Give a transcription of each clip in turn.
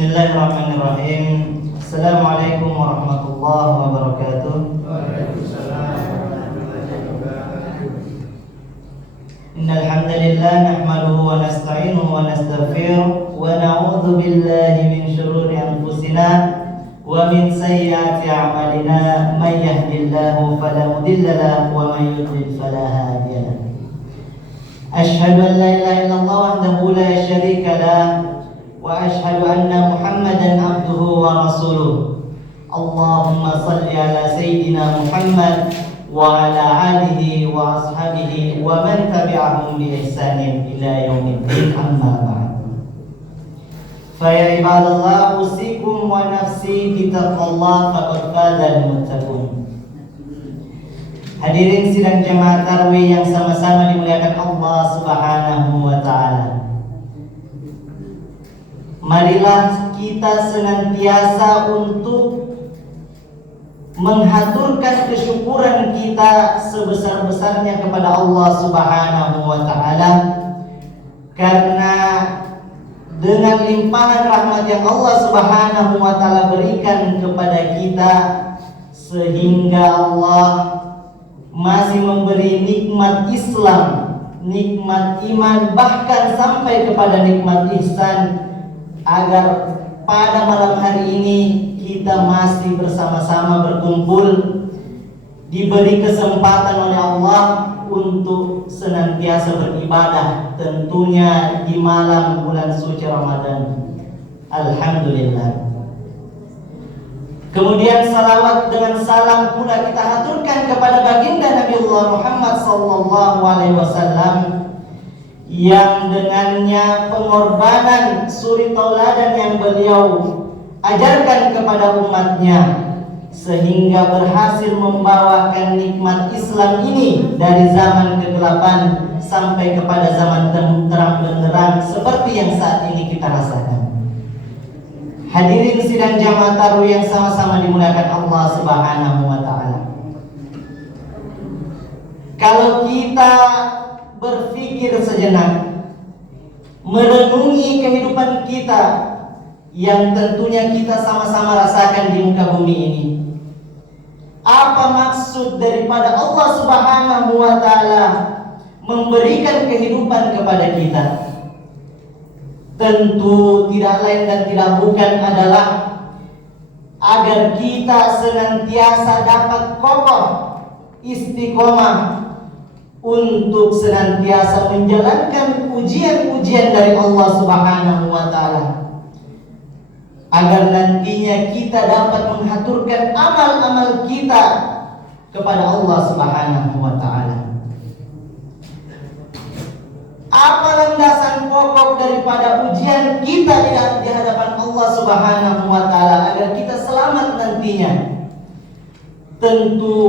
Bismillahirrahmanirrahim. Assalamualaikum warahmatullahi wabarakatuh. Waalaikumsalam warahmatullahi wabarakatuh. Innal hamdalillah nahmaduhu wa nasta'inuhu wa nastaghfiruh wa na'udzu billahi min shururi anfusina wa min sayyiati a'malina. May yahdihillahu fala mudilla lahu wa may yudlil fala hadiya lahu. Asyhadu an la ilaha illallah wahdahu la syarika lahu wa asyhadu anna Muhammadan abduhu wa rasuluh. Allahumma salli ala sayyidina Muhammad wa ala alihi wa ashabihi wa man tabi'ahum bi ihsanin ila yaumiddin, amma ba'd. Fa ya ibadallah, usikum wa nafsi bi taqwallah faqad fazal muttaqun. Hadirin sidang jemaah tarawih yang sama-sama dimuliakan Allah Subhanahu wa taala. Marilah kita senantiasa untuk menghaturkan kesyukuran kita sebesar-besarnya kepada Allah Subhanahu wa taala, karena dengan limpahan rahmat yang Allah Subhanahu wa taala berikan kepada kita, sehingga Allah masih memberi nikmat Islam, nikmat iman, bahkan sampai kepada nikmat ihsan, agar pada malam hari ini kita masih bersama-sama berkumpul, diberi kesempatan oleh Allah untuk senantiasa beribadah, tentunya di malam bulan suci Ramadan. Alhamdulillah. Kemudian salawat dengan salam pula kita haturkan kepada baginda Nabi Allah Muhammad sallallahu alaihi wasallam, yang dengannya pengorbanan suri tauladan yang beliau ajarkan kepada umatnya, sehingga berhasil membawakan nikmat Islam ini dari zaman kegelapan sampai kepada zaman terang benderang seperti yang saat ini kita rasakan. Hadirin sidang jamaah tarawih yang sama-sama dimuliakan Allah Subhanahu wa taala. Kalau kita berpikir sejenak, merenungi kehidupan kita yang tentunya kita sama-sama rasakan di muka bumi ini, apa maksud daripada Allah Subhanahu wa taala memberikan kehidupan kepada kita? Tentu tidak lain dan tidak bukan adalah agar kita senantiasa dapat kokoh istiqomah untuk senantiasa menjalankan ujian-ujian dari Allah Subhanahu wa taala, agar nantinya kita dapat menghaturkan amal-amal kita kepada Allah Subhanahu wa taala. Apa landasan pokok daripada ujian kita di hadapan Allah Subhanahu wa taala agar kita selamat nantinya? Tentu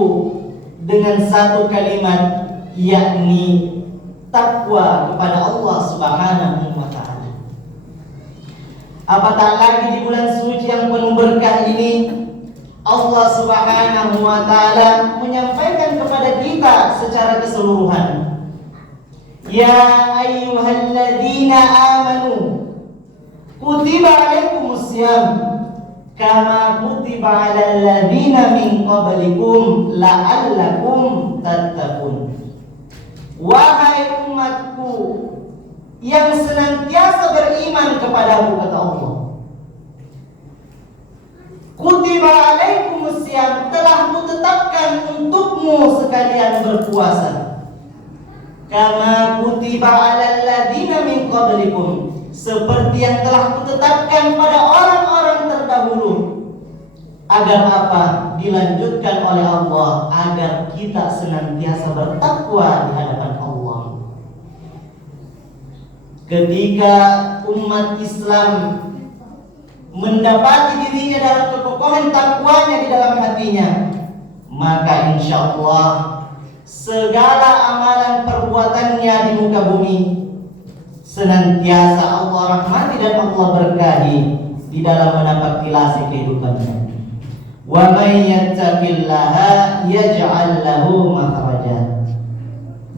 dengan satu kalimat, yakni takwa kepada Allah Subhanahu wa taala. Apatah lagi di bulan suci yang penuh berkah ini, Allah Subhanahu wa taala menyampaikan kepada kita secara keseluruhan, ya ayyuhalladzina amanu kutiba alaikumusiyam kama kutiba alal ladzina min qablikum la'allakum tattaqun. Wahai umatku yang senantiasa beriman kepadamu, kata Allah, kutiba alaikumusiyam, telah kutetapkan untukmu sekalian berpuasa, kama kutiba alal ladzina min qablikum, seperti yang telah kutetapkan pada orang-orang terdahulu. Agar apa? Dilanjutkan oleh Allah, agar kita senantiasa bertakwa di hadapan Allah. Ketika umat Islam mendapati dirinya dalam kekokohan takwanya di dalam hatinya, maka insya Allah segala amalan perbuatannya di muka bumi senantiasa Allah rahmati dan Allah berkahi di dalam menapaktilasi kehidupannya. Wa may yattaqillaha yaj'al lahu makhraja.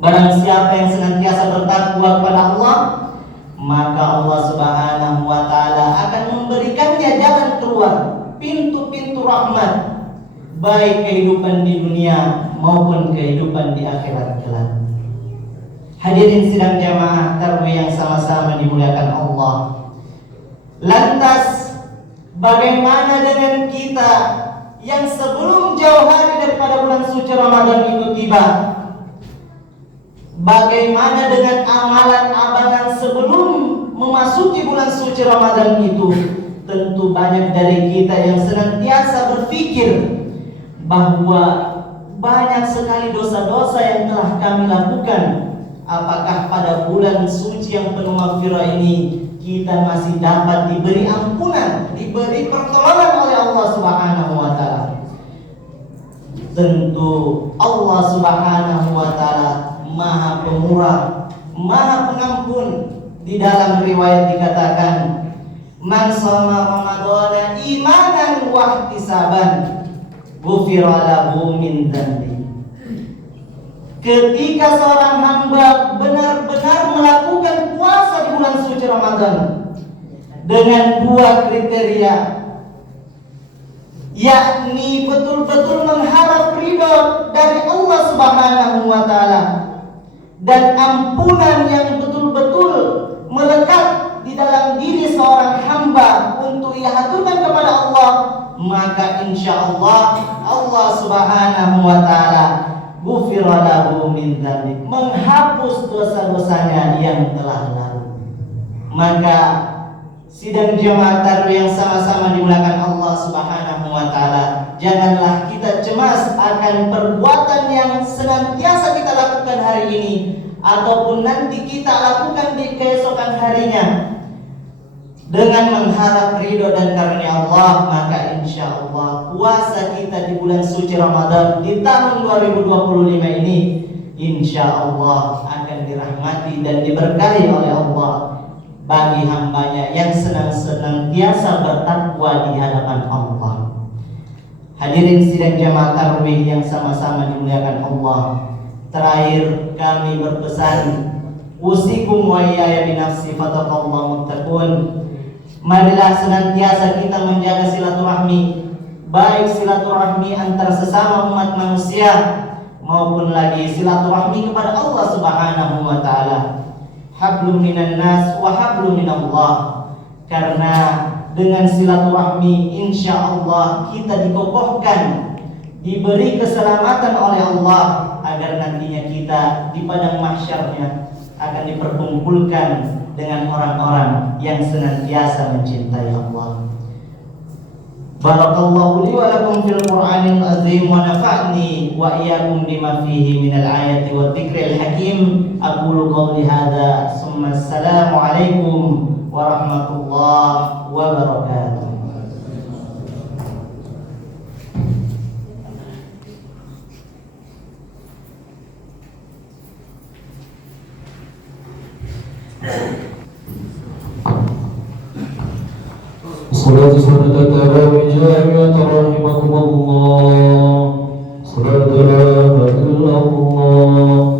Barang siapa yang senantiasa bertakwa kepada Allah, maka Allah Subhanahu wa taala akan memberikan pintu-pintu rahmat, baik kehidupan di dunia maupun kehidupan di akhirat kelak. Hadirin sidang jamaah tarawih yang sama-sama dimuliakan Allah. Lantas bagaimana dengan kita yang sebelum jauh hari daripada bulan suci Ramadan itu tiba? Bagaimana dengan amalan-amalan sebelum memasuki bulan suci Ramadan itu? Tentu banyak dari kita yang senantiasa berpikir bahwa banyak sekali dosa-dosa yang telah kami lakukan. Apakah pada bulan suci yang penuh maghfirah ini kita masih dapat diberi ampunan, diberi pertolongan oleh Allah Subhanahu wa taala? Tentu Allah Subhanahu wa taala Maha Pemurah, Maha Pengampun. Di dalam riwayat dikatakan, "Man shoma Ramadhana imanan wa ihtisaban, ghufira lahu min dzambi." Ketika seorang hamba benar-benar melakukan puasa di bulan suci Ramadan dengan dua kriteria, yakni betul-betul mengharap ridho dari Allah Subhanahu wa taala dan ampunan yang betul-betul melekat di dalam diri seorang hamba untuk ia haturkan kepada Allah, maka insya Allah Allah Subhanahu wa taala ghufira lahu min dzambi, menghapus dosa-dosanya yang telah lalu. Maka sidang jemaah tarawih yang sama-sama dimuliakan Allah Subhanahu wa taala, janganlah kita cemas akan perbuatan yang senantiasa kita lakukan hari ini ataupun nanti kita lakukan di keesokan harinya. Dengan mengharap ridho dan karunia Allah, maka insya Allah puasa kita di bulan suci Ramadan di tahun 2025 ini insya Allah akan dirahmati dan diberkahi oleh Allah bagi hambanya yang senantiasa bertakwa di hadapan Allah. Hadirin sidang jamaah tarawih yang sama-sama dimuliakan Allah, terakhir kami berpesan, usikum wa iyaya binafsi fattaqullahu muttaqun. Marilah senantiasa kita menjaga silaturahmi, baik silaturahmi antar sesama umat manusia maupun lagi silaturahmi kepada Allah Subhanahu wa taala. Hablum minan nas wa hablum minallah. Karena dengan silaturahmi insya Allah kita dikokohkan, diberi keselamatan oleh Allah agar nantinya kita di padang mahsyarnya akan diperkumpulkan dengan orang-orang yang senantiasa mencintai Allah. Barakallahu li wa lakum fil Qur'anil azim wa nafa'ni wa iyyakum bima fihi minal ayati wa dzikril hakim. Aqulu qawli hadza summa assalamu alaikum warahmatullahi wabarakatuh. Salatu salatu tarawih jami'at rahimakumullah. Salatu la ilaha illallah.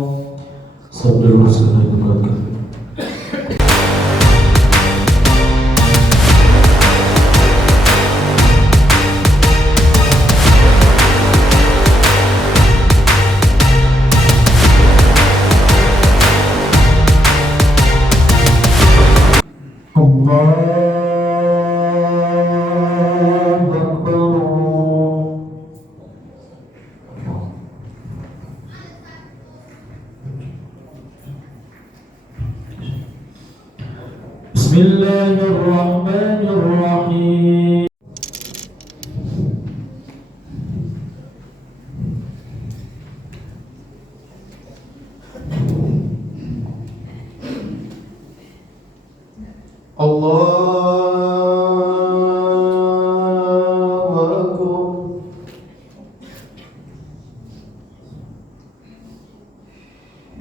Sabda Rasulullah diberkati. Bismillahirrahmanirrahim. Allahu Akbar.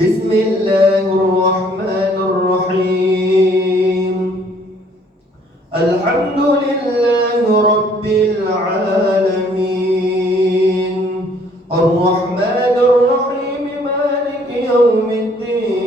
Bismillahirrahmanirrahim. Alhamdulillahi rabbil alamin. Ar-Rahmanir Rahim, Maliki yaumiddin.